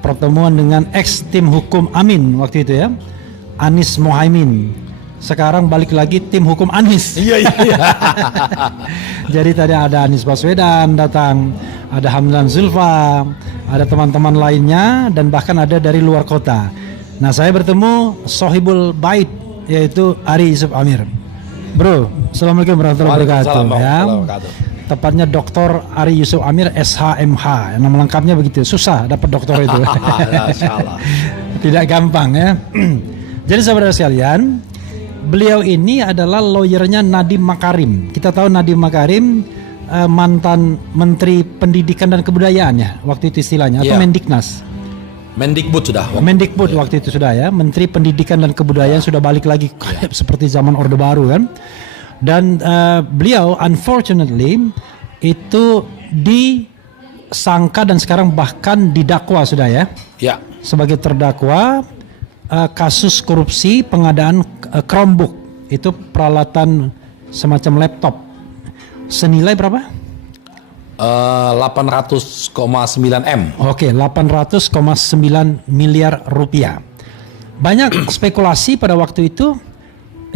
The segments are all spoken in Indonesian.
pertemuan dengan ex tim hukum Amin waktu itu ya, Anies Mohaimin. Sekarang balik lagi tim hukum Anies. Iya. Jadi tadi ada Anies Baswedan datang, ada Hamdan Zulfa, ada teman-teman lainnya, dan bahkan ada dari luar kota. Nah, saya bertemu Sohibul Bait, yaitu Ari Yusuf Amir. Bro, Assalamualaikum warahmatullahi wabarakatuh. Ya. Tepatnya Dr. Ari Yusuf Amir SHMH. Nama lengkapnya begitu. Susah dapat doktor itu. Tidak gampang ya. Jadi saudara sekalian, beliau ini adalah lawyernya Nadiem Makarim. Kita tahu Nadiem Makarim mantan Menteri Pendidikan dan Kebudayaan ya, waktu itu istilahnya, atau Mendiknas. Mendikbud sudah. Mendikbud waktu itu sudah ya, Menteri Pendidikan dan Kebudayaan sudah balik lagi seperti zaman Orde Baru kan. Dan beliau unfortunately itu disangka dan sekarang bahkan didakwa sudah ya. Ya. Sebagai terdakwa kasus korupsi pengadaan Chromebook, itu peralatan semacam laptop, senilai berapa? 800,9 M. Oke, 800,9 miliar rupiah. Banyak spekulasi pada waktu itu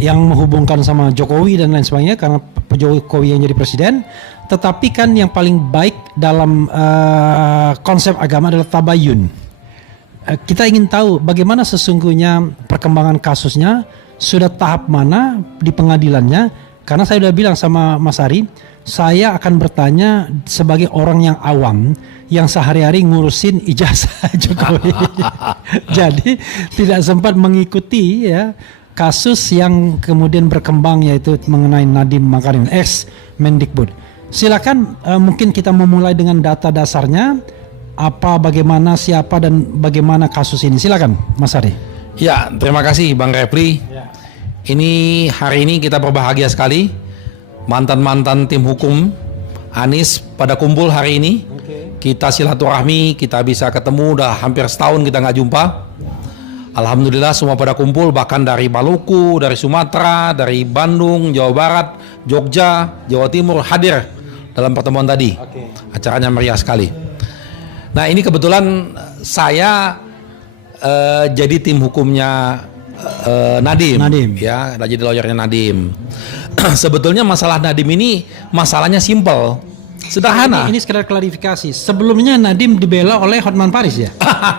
yang menghubungkan sama Jokowi dan lain sebagainya karena Jokowi yang jadi presiden. Tetapi kan yang paling baik dalam konsep agama adalah tabayun. Kita ingin tahu bagaimana sesungguhnya perkembangan kasusnya, sudah tahap mana di pengadilannya. Karena saya sudah bilang sama Mas Ari, saya akan bertanya sebagai orang yang awam yang sehari-hari ngurusin ijazah Jokowi. Jadi tidak sempat mengikuti ya kasus yang kemudian berkembang, yaitu mengenai Nadiem Makarim ex Mendikbud. Silakan, mungkin kita memulai dengan data dasarnya, apa, bagaimana, siapa dan bagaimana kasus ini. Silakan Mas Ari. Ya, terima kasih Bang Repli. Ya. Ini hari ini kita berbahagia sekali. Mantan-mantan tim hukum Anies pada kumpul hari ini. Kita silaturahmi, kita bisa ketemu, udah hampir setahun kita nggak jumpa. Alhamdulillah semua pada kumpul, bahkan dari Maluku, dari Sumatera, dari Bandung, Jawa Barat, Jogja, Jawa Timur hadir dalam pertemuan tadi. Acaranya meriah sekali. Nah, ini kebetulan saya jadi tim hukumnya Nadiem. Ya, jadi lawyernya Nadiem. Sebetulnya masalah Nadiem ini masalahnya simpel, sederhana. Ini sekedar klarifikasi. Sebelumnya Nadiem dibela oleh Hotman Paris ya?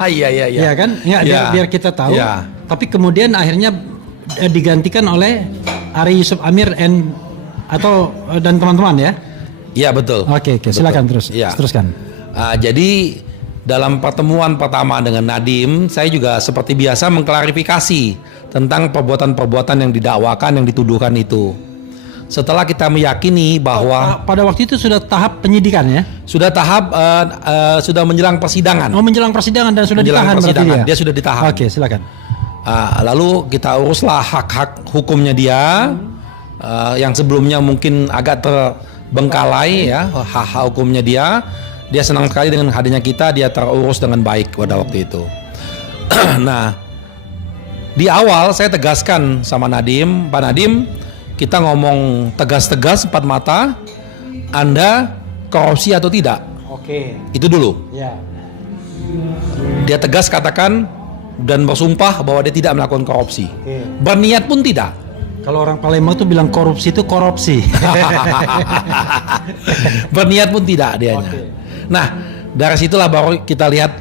Iya. Iya kan? Ya, biar kita tahu. Ya. Tapi kemudian akhirnya digantikan oleh Ari Yusuf Amir dan teman-teman ya? Iya, betul. Oke, silakan terus. Ya. Teruskan. Jadi dalam pertemuan pertama dengan Nadiem, saya juga seperti biasa mengklarifikasi tentang perbuatan-perbuatan yang didakwakan, yang dituduhkan itu. Setelah kita meyakini bahwa pada waktu itu sudah tahap penyidikan ya? Sudah tahap sudah menjelang persidangan. Oh, menjelang persidangan dan sudah ditahan berarti dia sudah ditahan. Oke, silakan. Lalu kita uruslah hak-hak hukumnya dia, yang sebelumnya mungkin agak terbengkalai ya, hak-hak hukumnya dia. Dia senang sekali dengan hadirnya kita, dia terurus dengan baik pada waktu itu. Nah, di awal saya tegaskan sama Nadiem, Pak Nadiem, kita ngomong tegas-tegas empat mata, Anda korupsi atau tidak? Oke. Itu dulu. Ya. Dia tegas katakan dan bersumpah bahwa dia tidak melakukan korupsi. Berniat pun tidak. Kalau orang Palembang tuh bilang korupsi itu korupsi. Berniat pun tidak dianya. Nah, dari situlah baru kita lihat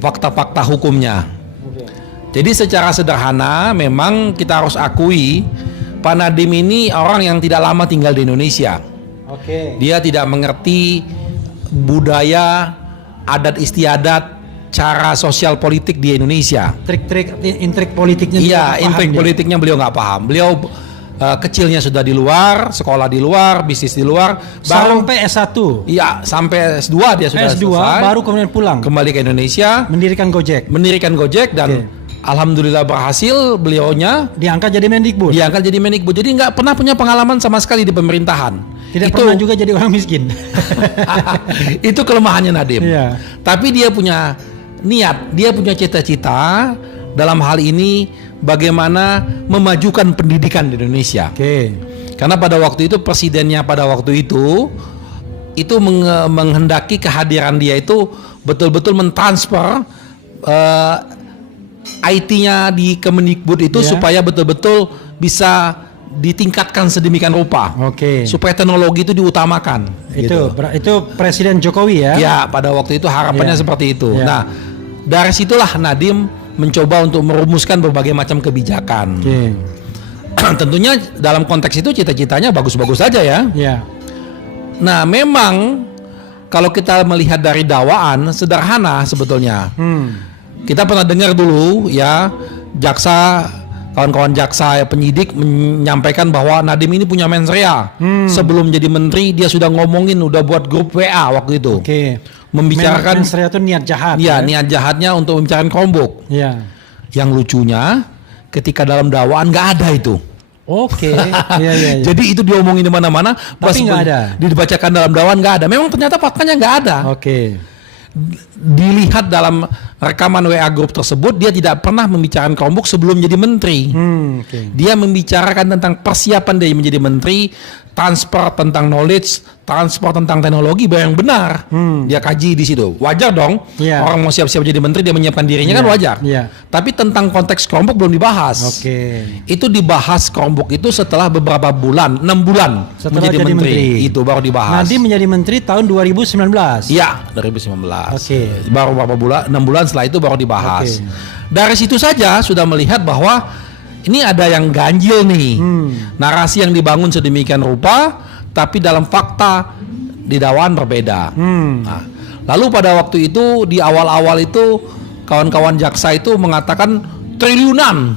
fakta-fakta hukumnya. Jadi secara sederhana memang kita harus akui Pak Nadiem ini orang yang tidak lama tinggal di Indonesia. Dia tidak mengerti budaya, adat istiadat, cara sosial politik di Indonesia. Intrik politiknya. Iya, intrik politiknya beliau nggak paham. Beliau kecilnya sudah di luar, sekolah di luar, bisnis di luar, sampai S1. Iya, sampai S2 dia sudah S2 selesai. Baru kemudian pulang Kembali ke Indonesia, mendirikan Gojek dan alhamdulillah berhasil, beliaunya diangkat jadi Mendikbud. Jadi nggak pernah punya pengalaman sama sekali di pemerintahan. Tidak pernah juga jadi orang miskin. Itu kelemahannya Nadiem. Iya. Tapi dia punya niat, dia punya cita-cita dalam hal ini bagaimana memajukan pendidikan di Indonesia. Karena pada waktu itu presidennya pada waktu itu menghendaki kehadiran dia itu betul-betul mentransfer IT-nya di Kemendikbud itu Ya. supaya betul-betul bisa ditingkatkan sedemikian rupa. Oke. Supaya teknologi itu diutamakan. Itu gitu. itu Presiden Jokowi ya. Ya, pada waktu itu harapannya Ya. seperti itu. Ya. Nah, dari situlah Nadiem mencoba untuk merumuskan berbagai macam kebijakan. Oke. Tentunya dalam konteks itu cita-citanya bagus-bagus saja ya. Ya. Nah, memang kalau kita melihat dari dakwaan sederhana sebetulnya. Kita pernah dengar dulu ya, jaksa, kawan-kawan jaksa penyidik menyampaikan bahwa Nadiem ini punya mens rea. Sebelum jadi menteri dia sudah ngomongin, udah buat grup WA waktu itu. Oke. Membicarakan Mens rea itu niat jahat. ya, niat jahatnya untuk membicarakan Chromebook. Ya. Yang lucunya ketika dalam dakwaan nggak ada itu. Oke. Iya, iya, iya. Jadi itu diomongin di mana-mana, Tapi nggak ada. dibacakan dalam dakwaan nggak ada. Memang ternyata faktanya nggak ada. Oke. Dilihat dalam rekaman WA grup tersebut, dia tidak pernah membicarakan Chromebook sebelum jadi menteri. Oke. Dia membicarakan tentang persiapan dia menjadi menteri, transfer tentang knowledge, transfer tentang teknologi yang benar. Dia kaji di situ. Wajar dong. Iya. Orang mau siap-siap jadi menteri dia menyiapkan dirinya kan Iya, wajar. iya. Tapi tentang konteks Chromebook belum dibahas. Oke. Itu dibahas Chromebook itu setelah beberapa bulan, 6 bulan Setelah menjadi jadi menteri. menteri. Itu baru dibahas. Nadiem menjadi menteri tahun 2019. Iya, 2019. Oke. Baru beberapa bulan, 6 bulan setelah itu baru dibahas. Oke. Dari situ saja sudah melihat bahwa ini ada yang ganjil nih. Narasi yang dibangun sedemikian rupa, tapi dalam fakta di dakwaan berbeda. Nah, lalu pada waktu itu di awal-awal itu kawan-kawan jaksa itu mengatakan triliunan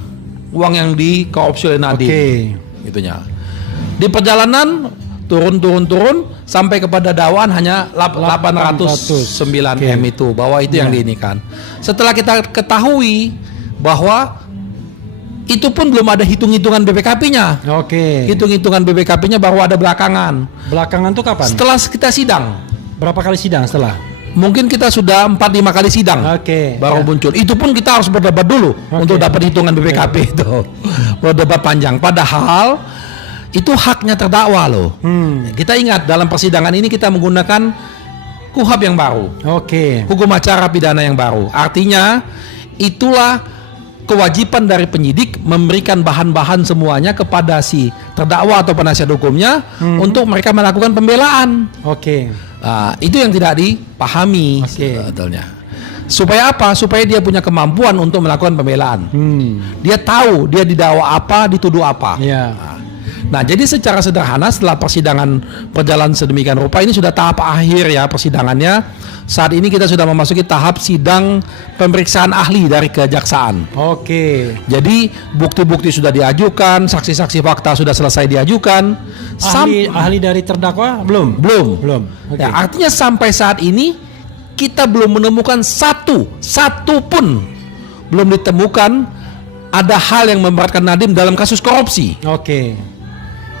uang yang dikorupsi oleh Nadiem. Oke. Gitunya. Di perjalanan turun sampai kepada dakwaan hanya 809 Oke. M itu, bahwa itu yang Ya. diinikan. Setelah kita ketahui bahwa itu pun belum ada hitung-hitungan BPKP-nya. Oke. Hitung-hitungan BPKP-nya baru ada belakangan. Belakangan tuh kapan? Setelah kita sidang, Berapa kali sidang setelah? mungkin kita sudah 4-5 kali sidang. Oke. Baru Ya. muncul. Itu pun kita harus berdebat dulu untuk dapat hitungan BPKP itu. Berdebat panjang. Padahal itu haknya terdakwa loh. Kita ingat dalam persidangan ini kita menggunakan KUHP yang baru, Oke. hukum acara pidana yang baru. Artinya itulah kewajiban dari penyidik memberikan bahan-bahan semuanya kepada si terdakwa atau penasihat hukumnya untuk mereka melakukan pembelaan. Oke. Nah, itu yang tidak dipahami Oke. sebetulnya. Supaya apa? Supaya dia punya kemampuan untuk melakukan pembelaan. Dia tahu dia didakwa apa, dituduh apa. Ya. Nah, jadi secara sederhana setelah persidangan berjalan sedemikian rupa, ini sudah tahap akhir ya persidangannya. Saat ini kita sudah memasuki tahap sidang pemeriksaan ahli dari kejaksaan. Oke. Jadi bukti-bukti sudah diajukan, saksi-saksi fakta sudah selesai diajukan. Ahli dari terdakwa belum? Belum. Belum. Oke. Ya, artinya sampai saat ini kita belum menemukan satu pun belum ditemukan ada hal yang memberatkan Nadiem dalam kasus korupsi. Oke.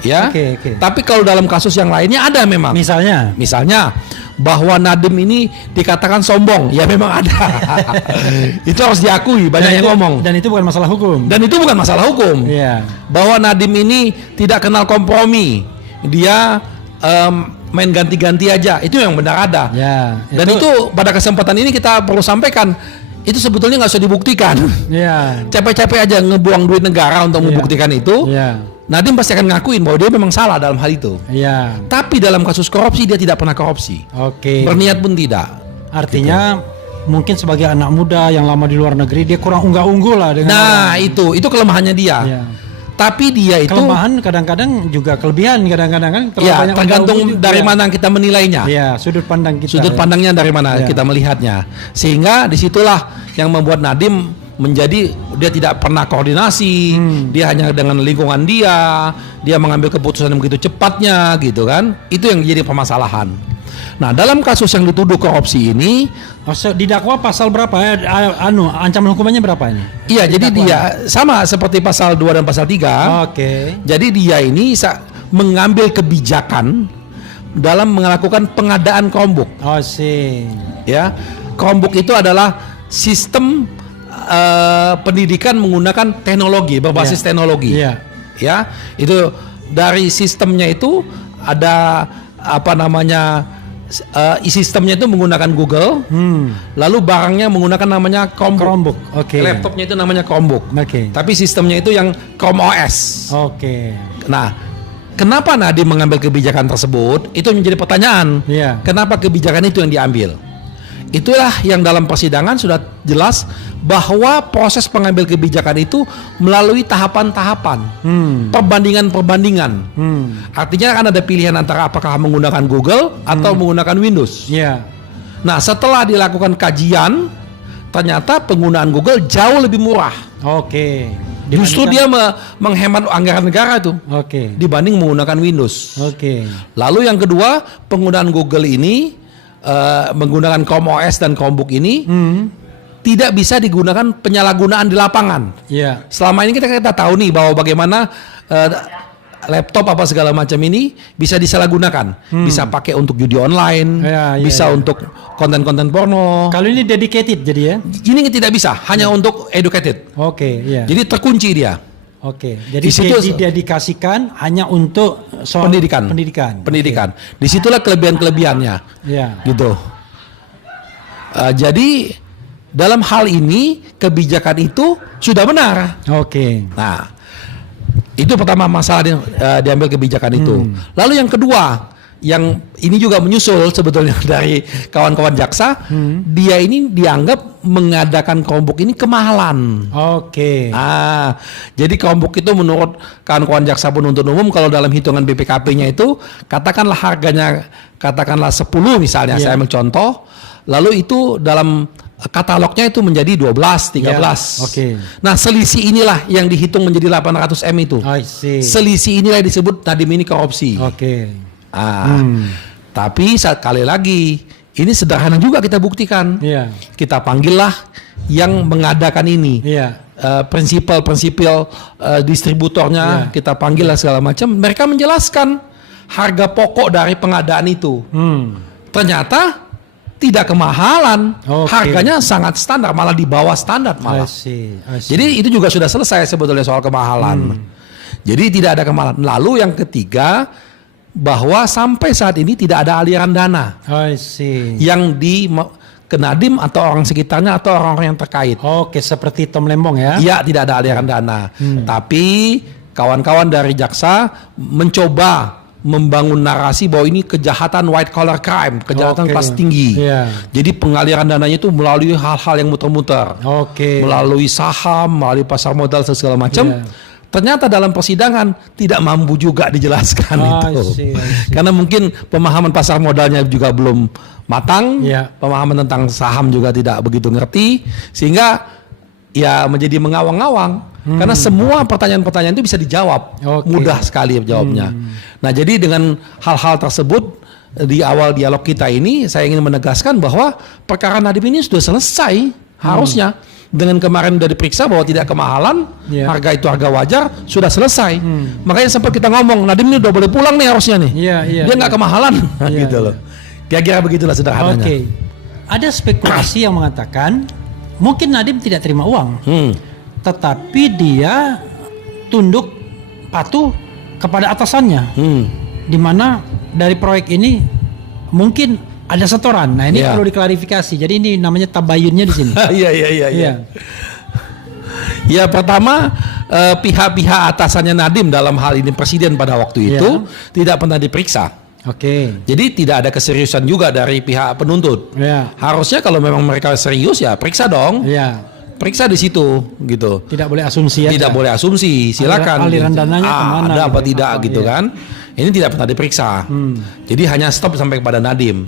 Ya. Oke, oke. Tapi kalau dalam kasus yang lainnya ada memang. Misalnya bahwa Nadiem ini dikatakan sombong, ya memang ada. Itu harus diakui, banyak yang ngomong. Dan itu bukan masalah hukum. Dan itu bukan masalah hukum. Iya. Bahwa Nadiem ini tidak kenal kompromi, dia main ganti-ganti aja, itu yang benar ada. Ya. Dan itu pada kesempatan ini kita perlu sampaikan, itu sebetulnya nggak usah dibuktikan. Ya. Capek-capek aja ngebuang duit negara untuk membuktikan itu. Ya. Nadiem pasti akan ngakuin bahwa dia memang salah dalam hal itu. Ya. Tapi dalam kasus korupsi dia tidak pernah korupsi. Oke. Berniat pun tidak. Artinya mungkin sebagai anak muda yang lama di luar negeri dia kurang unggul lah dengan Nah, itu kelemahannya dia. Ya. Tapi dia itu Kelemahan kadang-kadang juga kelebihan kadang-kadang kan terlalu ya banyak tergantung unggul-unggul dari juga. mana kita menilainya. Ya, sudut pandang kita. Sudut pandangnya dari mana Ya. kita melihatnya. Sehingga disitulah yang membuat Nadiem menjadi dia tidak pernah koordinasi, dia hanya dengan lingkungan dia mengambil keputusan yang begitu cepatnya gitu kan. Itu yang jadi permasalahan. Nah, dalam kasus yang dituduh korupsi ini, Didakwa pasal berapa ya? Ancaman hukumannya berapa ini? iya jadi dia sama seperti pasal 2 dan pasal 3. Oke. Jadi dia ini mengambil kebijakan dalam melakukan pengadaan Chromebook. Oh sih. Ya, Chromebook itu adalah sistem pendidikan menggunakan teknologi, berbasis Iya. teknologi. Iya. Ya, itu dari sistemnya itu ada apa namanya sistemnya itu menggunakan Google, lalu barangnya menggunakan namanya Chromebook. Oke. Laptopnya itu namanya Chromebook. Oke. Tapi sistemnya itu yang Chrome OS. Oke. Nah, kenapa Nadiem mengambil kebijakan tersebut? Itu menjadi pertanyaan. Iya. Kenapa kebijakan itu yang diambil? Itulah yang dalam persidangan sudah jelas bahwa proses pengambil kebijakan itu melalui tahapan-tahapan, perbandingan-perbandingan. Artinya kan ada pilihan antara apakah menggunakan Google atau menggunakan Windows. Iya. Nah, setelah dilakukan kajian, ternyata penggunaan Google jauh lebih murah. Oke. Justru dia menghemat anggaran negara tuh Oke. dibanding menggunakan Windows. Oke. Lalu yang kedua, penggunaan Google ini menggunakan Chrome OS dan Chromebook ini tidak bisa digunakan penyalahgunaan di lapangan. Iya. Selama ini kita tahu nih bahwa bagaimana laptop apa segala macam ini bisa disalahgunakan, bisa pakai untuk judi online, bisa untuk konten-konten porno. Kalau ini dedicated jadi ya? Ini tidak bisa, hanya untuk educated. Oke, iya. Jadi terkunci dia. Oke, jadi Di situ didedikasikan hanya untuk soal pendidikan. Disitulah kelebihan-kelebihannya. Iya. Gitu. Jadi dalam hal ini kebijakan itu sudah benar. Oke. Nah, itu pertama masalah diambil kebijakan itu. Lalu yang kedua, yang ini juga menyusul sebetulnya dari kawan-kawan jaksa, dia ini dianggap mengadakan Chromebook ini kemahalan. Oke. Jadi Chromebook itu menurut kawan-kawan jaksa penuntut umum kalau dalam hitungan BPKP-nya itu katakanlah harganya katakanlah 10 misalnya, saya ambil contoh, lalu itu dalam katalognya itu menjadi 12, 13. Oke. Nah, selisih inilah yang dihitung menjadi 800 M itu. I see. Selisih inilah yang disebut Nadiem ini korupsi. Oke. Tapi sekali lagi ini sederhana juga kita buktikan. Iya. Kita panggillah yang mengadakan ini. Iya. Prinsipal distributornya kita panggil lah segala macam. Mereka menjelaskan harga pokok dari pengadaan itu. Ternyata tidak kemahalan, harganya sangat standar, malah di bawah standar malah. I see. Jadi itu juga sudah selesai sebetulnya soal kemahalan. Jadi tidak ada kemahalan. Lalu yang ketiga, bahwa sampai saat ini tidak ada aliran dana I see. yang ke Nadiem atau orang sekitarnya atau orang-orang yang terkait. Oke, seperti Tom Lembong ya? Iya, tidak ada aliran dana. Tapi kawan-kawan dari jaksa mencoba membangun narasi bahwa ini kejahatan white collar crime, kejahatan kelas tinggi. Jadi pengaliran dananya itu melalui hal-hal yang muter-muter. Melalui saham, melalui pasar modal segala macam. Ternyata dalam persidangan tidak mampu juga dijelaskan itu. Karena mungkin pemahaman pasar modalnya juga belum matang, pemahaman tentang saham juga tidak begitu ngerti, sehingga ya menjadi mengawang-awang. Karena semua pertanyaan-pertanyaan itu bisa dijawab, mudah sekali jawabnya. Nah, jadi dengan hal-hal tersebut di awal dialog kita ini saya ingin menegaskan bahwa perkara Nadiem ini sudah selesai harusnya. Dengan kemarin udah diperiksa bahwa tidak kemahalan, harga itu harga wajar, sudah selesai. Makanya sempat kita ngomong, Nadiem ini udah boleh pulang nih harusnya nih. Dia nggak kemahalan, gitu loh. Kira-kira begitulah sederhananya. Ada spekulasi yang mengatakan mungkin Nadiem tidak terima uang, tetapi dia tunduk patuh kepada atasannya, di mana dari proyek ini mungkin ada setoran. Nah, ini perlu diklarifikasi. Jadi ini namanya tabayunnya di sini. Iya. Ya, pertama pihak-pihak atasannya Nadiem dalam hal ini presiden pada waktu itu tidak pernah diperiksa. Jadi tidak ada keseriusan juga dari pihak penuntut. Harusnya kalau memang mereka serius ya periksa dong. Periksa di situ gitu. Tidak boleh asumsi ya. Tidak boleh asumsi. Silakan. Aliran dananya kemana? Ada apa tidak gitu kan? Ini tidak pernah diperiksa. Jadi hanya stop sampai kepada Nadiem.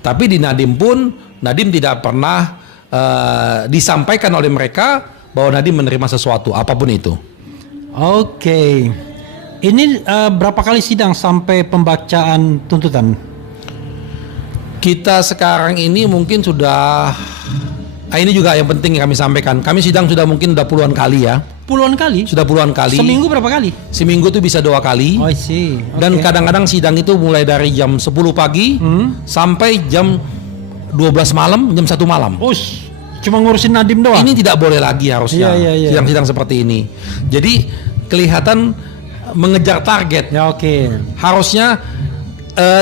Tapi di Nadiem pun Nadiem tidak pernah disampaikan oleh mereka bahwa Nadiem menerima sesuatu apapun itu. Ini berapa kali sidang sampai pembacaan tuntutan? Kita sekarang ini mungkin sudah ini juga yang penting kami sampaikan. Kami sidang sudah mungkin puluhan kali ya. Puluhan kali? Sudah puluhan kali. Seminggu berapa kali? Seminggu itu bisa 2 kali. Dan kadang-kadang sidang itu mulai dari jam 10 pagi sampai jam 12 malam, jam 1 malam. Cuma ngurusin Nadiem doang? Ini tidak boleh lagi harusnya. Sidang-sidang seperti ini. Jadi kelihatan mengejar target. Harusnya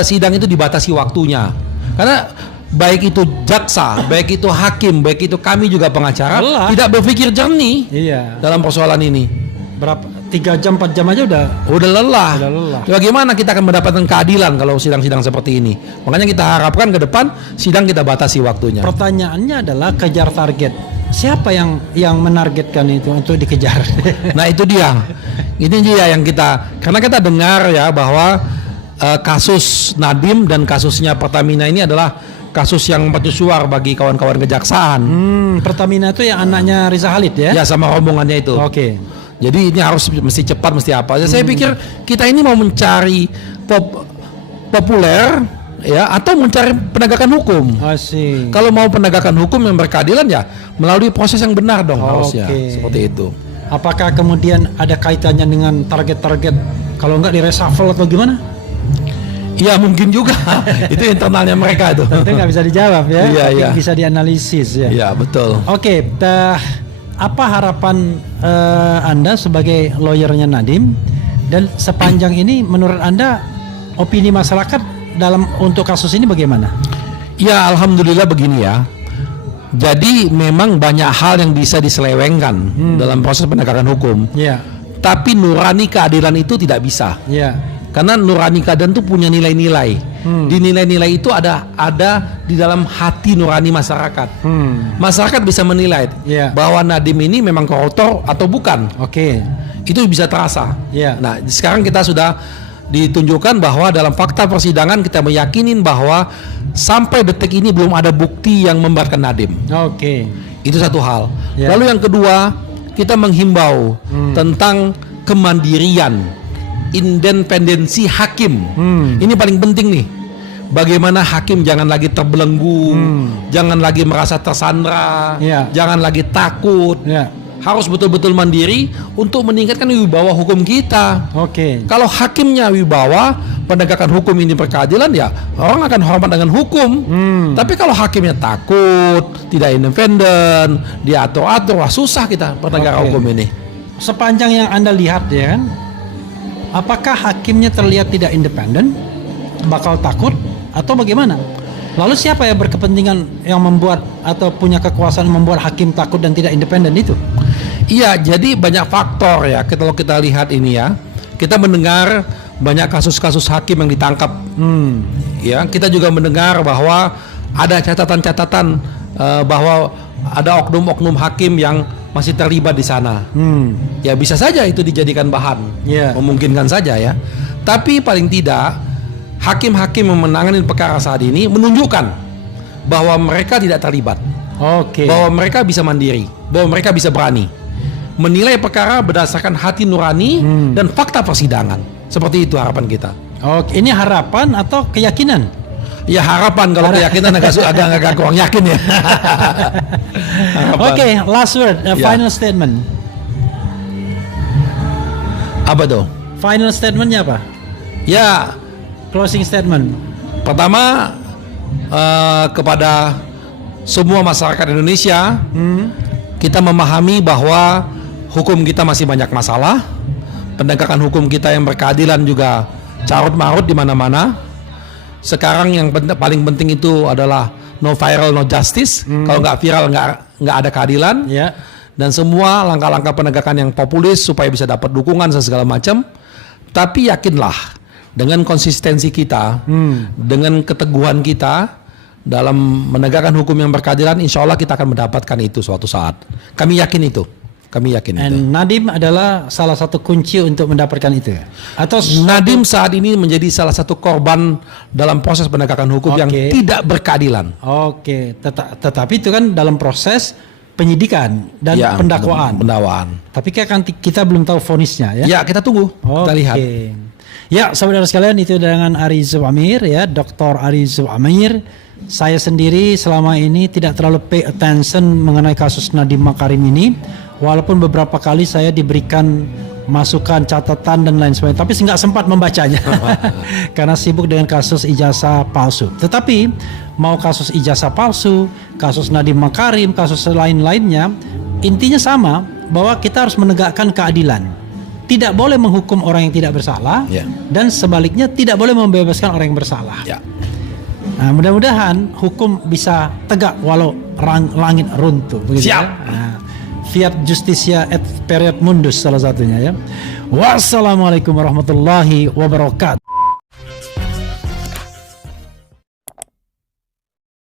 sidang itu dibatasi waktunya. Karena baik itu jaksa, baik itu hakim, baik itu kami juga pengacara Lelah. tidak berpikir jernih Iya. dalam persoalan ini. Berapa? 3 jam 4 jam aja udah Lelah. Udah lelah. Bagaimana kita akan mendapatkan keadilan kalau sidang-sidang seperti ini? Makanya kita harapkan ke depan sidang kita batasi waktunya. Pertanyaannya adalah kejar target. Siapa yang menargetkan itu untuk dikejar? Nah itu dia. Ini dia yang kita, karena kita dengar ya bahwa kasus Nadiem dan kasusnya Pertamina ini adalah kasus yang mercusuar bagi kawan-kawan kejaksaan. Pertamina itu yang anaknya Riza Khalid ya? Ya sama rombongannya itu. Oke. Jadi ini harus mesti cepat, mesti apa. Saya pikir kita ini mau mencari populer ya atau mencari penegakan hukum. Asik. Kalau mau penegakan hukum yang berkeadilan ya melalui proses yang benar dong harusnya. Oke. Seperti itu. Apakah kemudian ada kaitannya dengan target-target kalau enggak di reshuffle atau gimana? Ya mungkin juga. Itu internalnya mereka itu. Tentu nggak bisa dijawab ya. Iya, tapi iya. bisa dianalisis ya. Ya betul. Oke, apa harapan Anda sebagai lawyernya Nadiem dan sepanjang ini menurut Anda opini masyarakat untuk kasus ini bagaimana? Ya alhamdulillah begini ya. Jadi memang banyak hal yang bisa diselewengkan dalam proses penegakan hukum. Iya. Tapi nurani keadilan itu tidak bisa. Iya. Karena nurani keadilan itu punya nilai-nilai. Di nilai-nilai itu ada di dalam hati nurani masyarakat. Masyarakat bisa menilai Iya. bahwa Nadiem ini memang koruptor atau bukan. Oke. Itu bisa terasa. Iya. Nah, sekarang kita sudah ditunjukkan bahwa dalam fakta persidangan kita meyakinin bahwa sampai detik ini belum ada bukti yang memberatkan Nadiem. Oke. Itu satu hal. Ya. Lalu yang kedua, kita menghimbau tentang kemandirian, independensi hakim. Ini paling penting nih. Bagaimana hakim jangan lagi terbelenggu, jangan lagi merasa tersandra, Ya. jangan lagi takut. Ya. Harus betul-betul mandiri untuk meningkatkan wibawa hukum kita. Oke. Kalau hakimnya wibawa, penegakan hukum ini berkeadilan ya orang akan hormat dengan hukum. Tapi kalau hakimnya takut, tidak independen, diatur-atur, wah susah kita penegakan Oke. hukum ini. Sepanjang yang Anda lihat ya kan, apakah hakimnya terlihat tidak independen, bakal takut atau bagaimana? Lalu siapa yang berkepentingan yang membuat atau punya kekuasaan membuat hakim takut dan tidak independen itu? Iya, jadi banyak faktor ya. Kalau kita lihat ini ya, kita mendengar banyak kasus-kasus hakim yang ditangkap. Ya, kita juga mendengar bahwa ada catatan-catatan bahwa ada oknum-oknum hakim yang masih terlibat di sana. Ya bisa saja itu dijadikan bahan, Iya. memungkinkan saja ya. Tapi paling tidak hakim-hakim yang menangani perkara saat ini menunjukkan bahwa mereka tidak terlibat, Oke. bahwa mereka bisa mandiri, bahwa mereka bisa berani menilai perkara berdasarkan hati nurani dan fakta persidangan. Seperti itu harapan kita. Oke, ini harapan atau keyakinan? Ya harapan, kalau keyakinan agak kurang yakin ya. Harapan. Oke, last word, Ya. final statement. Apa tuh? Final statementnya apa? Ya, Closing statement. pertama kepada semua masyarakat Indonesia, kita memahami bahwa hukum kita masih banyak masalah, penegakan hukum kita yang berkeadilan juga carut marut di mana-mana. Sekarang yang paling penting itu adalah no viral no justice. Kalau nggak viral nggak ada keadilan. Ya. Dan semua langkah-langkah penegakan yang populis supaya bisa dapat dukungan dan segala macam. Tapi yakinlah dengan konsistensi kita, dengan keteguhan kita dalam menegakkan hukum yang berkeadilan, insya Allah kita akan mendapatkan itu suatu saat. Kami yakin itu. Kami yakin itu. And Nadiem adalah salah satu kunci untuk mendapatkan itu. Atau Nadiem saat ini menjadi salah satu korban dalam proses penegakan hukum yang Oke. tidak berkeadilan. Oke, tetapi itu kan dalam proses penyidikan dan Ya, pendakwaan. pendakwaan. Tapi kan kita belum tahu vonisnya ya. Ya, kita tunggu. Kita lihat. Ya, saudara sekalian, itu dengan Ari Zubamir ya, Dr. Ari Zubamir. Saya sendiri selama ini tidak terlalu pay attention mengenai kasus Nadiem Makarim ini, walaupun beberapa kali saya diberikan masukan, catatan dan lain sebagainya, tapi nggak sempat membacanya karena sibuk dengan kasus ijazah palsu. Tetapi mau kasus ijazah palsu, kasus Nadiem Makarim, kasus lain-lainnya, intinya sama, bahwa kita harus menegakkan keadilan. Tidak boleh menghukum orang yang tidak bersalah, Ya. dan sebaliknya tidak boleh membebaskan orang yang bersalah. Ya. Nah, mudah-mudahan hukum bisa tegak walau langit runtuh. Begitu Siap. ya. Nah, fiat justitia et period mundus salah satunya ya. Wassalamualaikum warahmatullahi wabarakatuh.